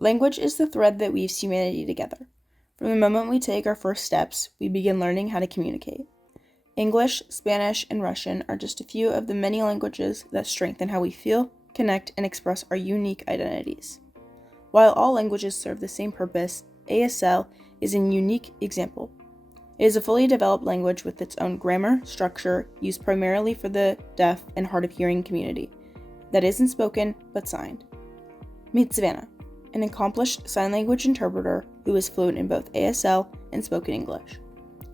Language is the thread that weaves humanity together. From the moment we take our first steps, we begin learning how to communicate. English, Spanish, and Russian are just a few of the many languages that strengthen how we feel, connect, and express our unique identities. While all languages serve the same purpose, ASL is a unique example. It is a fully developed language with its own grammar, structure, used primarily for the deaf and hard of hearing community, that isn't spoken but signed. Meet Savannah, an accomplished sign language interpreter who is fluent in both ASL and spoken English.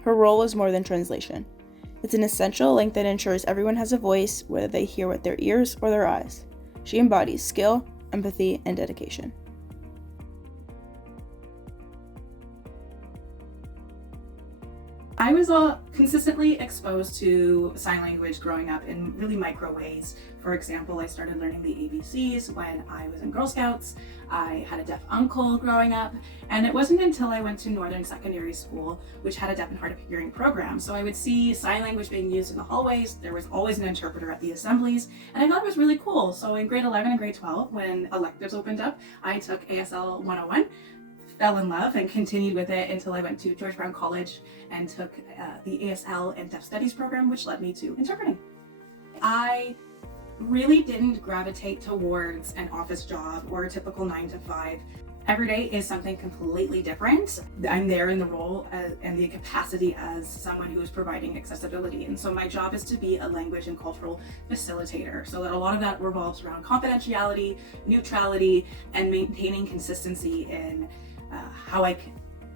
Her role is more than translation. It's an essential link that ensures everyone has a voice, whether they hear with their ears or their eyes. She embodies skill, empathy, and dedication. I was consistently exposed to sign language growing up in really micro ways. For example, I started learning the ABCs when I was in Girl Scouts. I had a deaf uncle growing up, and it wasn't until I went to Northern Secondary School, which had a deaf and hard of hearing program. So I would see sign language being used in the hallways. There was always an interpreter at the assemblies, and I thought it was really cool. So in grade 11 and grade 12, when electives opened up, I took ASL 101. Fell in love and continued with it until I went to George Brown College and took the ASL and Deaf Studies program, which led me to interpreting. I really didn't gravitate towards an office job or a typical 9 to 5. Every day is something completely different. I'm there in the role and the capacity as someone who is providing accessibility. And so my job is to be a language and cultural facilitator. So that a lot of that revolves around confidentiality, neutrality, and maintaining consistency in how I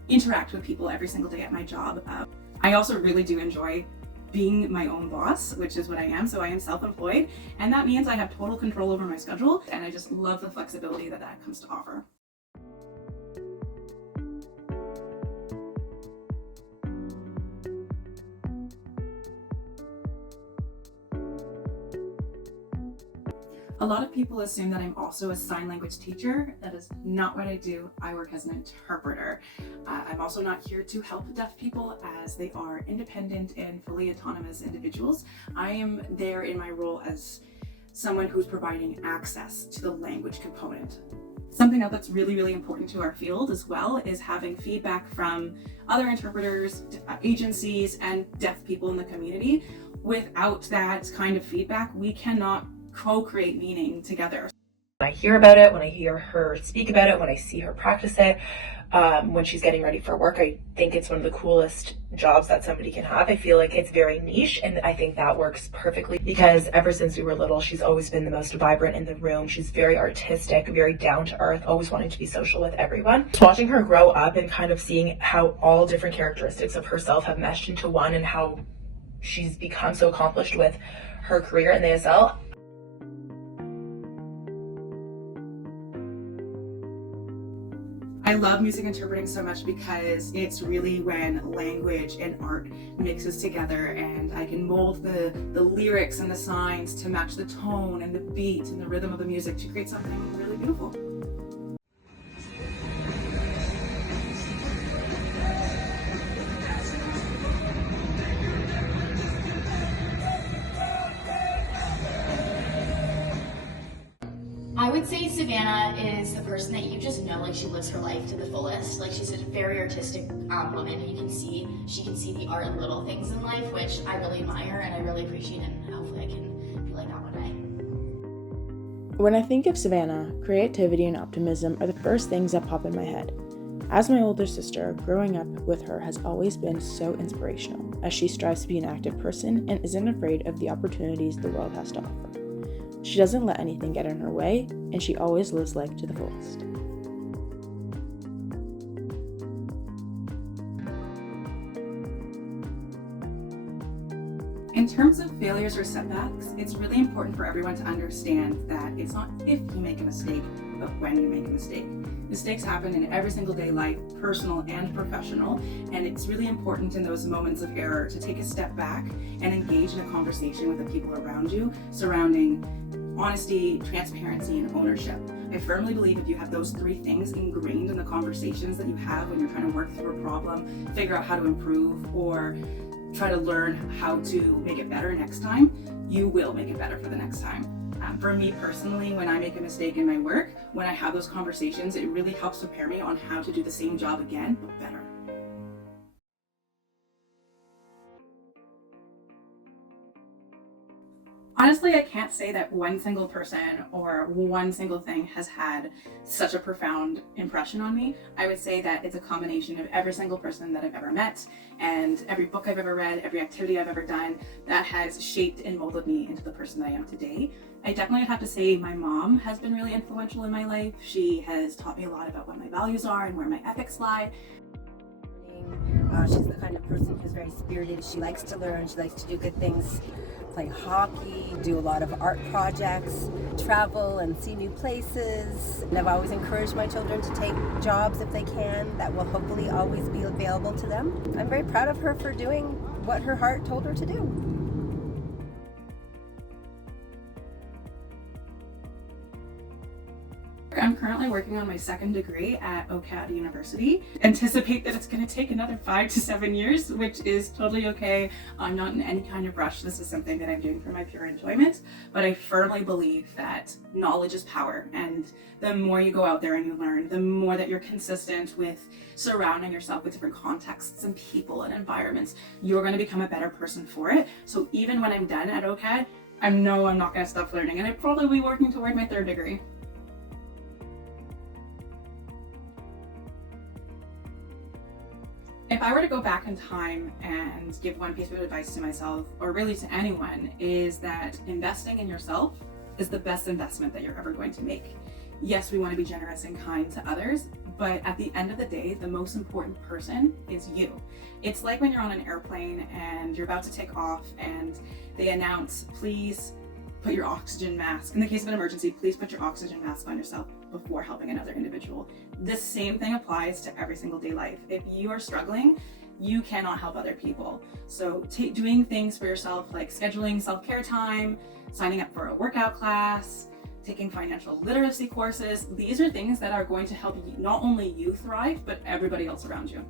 interact with people every single day at my job. I also really do enjoy being my own boss, which is what I am. So I am self-employed, and that means I have total control over my schedule, and I just love the flexibility that that comes to offer. A lot of people assume that I'm also a sign language teacher. That is not what I do. I work as an interpreter. I'm also not here to help deaf people, as they are independent and fully autonomous individuals. I am there in my role as someone who's providing access to the language component. Something else that's really, really important to our field as well is having feedback from other interpreters, agencies, and deaf people in the community. Without that kind of feedback, we cannot co-create meaning together. When I hear about it, when I hear her speak about it, when I see her practice it, when she's getting ready for work, I think it's one of the coolest jobs that somebody can have. I feel like it's very niche, and I think that works perfectly because ever since we were little, she's always been the most vibrant in the room. She's very artistic, very down to earth, always wanting to be social with everyone. Just watching her grow up and kind of seeing how all different characteristics of herself have meshed into one and how she's become so accomplished with her career in the ASL. I love music interpreting so much because it's really when language and art mixes together, and I can mold the lyrics and the signs to match the tone and the beat and the rhythm of the music to create something really beautiful. I would say Savannah is the person that you just know, like she lives her life to the fullest. Like she's a very artistic woman. She can see the art in little things in life, which I really admire and I really appreciate, and hopefully I can feel like that one day. When I think of Savannah, creativity and optimism are the first things that pop in my head. As my older sister, growing up with her has always been so inspirational, as she strives to be an active person and isn't afraid of the opportunities the world has to offer. She doesn't let anything get in her way, and she always lives life to the fullest. In terms of failures or setbacks, it's really important for everyone to understand that it's not if you make a mistake, but when you make a mistake. Mistakes happen in every single day life, personal and professional, and it's really important in those moments of error to take a step back and engage in a conversation with the people around you surrounding honesty, transparency, and ownership. I firmly believe if you have those three things ingrained in the conversations that you have when you're trying to work through a problem, figure out how to improve, or try to learn how to make it better next time, you will make it better for the next time. For me personally, when I make a mistake in my work, when I have those conversations, it really helps prepare me on how to do the same job again, but better. Honestly, I can't say that one single person or one single thing has had such a profound impression on me. I would say that it's a combination of every single person that I've ever met and every book I've ever read, every activity I've ever done that has shaped and molded me into the person that I am today. I definitely have to say my mom has been really influential in my life. She has taught me a lot about what my values are and where my ethics lie. She's the kind of person who's very spirited. She likes to learn. She likes to do good things, play hockey, do a lot of art projects, travel and see new places. And I've always encouraged my children to take jobs if they can that will hopefully always be available to them. I'm very proud of her for doing what her heart told her to do. I'm currently working on my second degree at OCAD University. Anticipate that it's going to take another 5 to 7 years, which is totally okay. I'm not in any kind of rush. This is something that I'm doing for my pure enjoyment, but I firmly believe that knowledge is power, and the more you go out there and you learn, the more that you're consistent with surrounding yourself with different contexts and people and environments, you're going to become a better person for it. So even when I'm done at OCAD, I know I'm not going to stop learning, and I'll probably be working toward my third degree. If I were to go back in time and give one piece of advice to myself, or really to anyone, is that investing in yourself is the best investment that you're ever going to make. Yes, we want to be generous and kind to others, but at the end of the day, the most important person is you. It's like when you're on an airplane and you're about to take off and they announce, please put your oxygen mask. In the case of an emergency, please put your oxygen mask on yourself before helping another individual. This same thing applies to every single day life. If you are struggling, you cannot help other people. So doing things for yourself, like scheduling self-care time, signing up for a workout class, taking financial literacy courses, these are things that are going to help you, not only you thrive, but everybody else around you.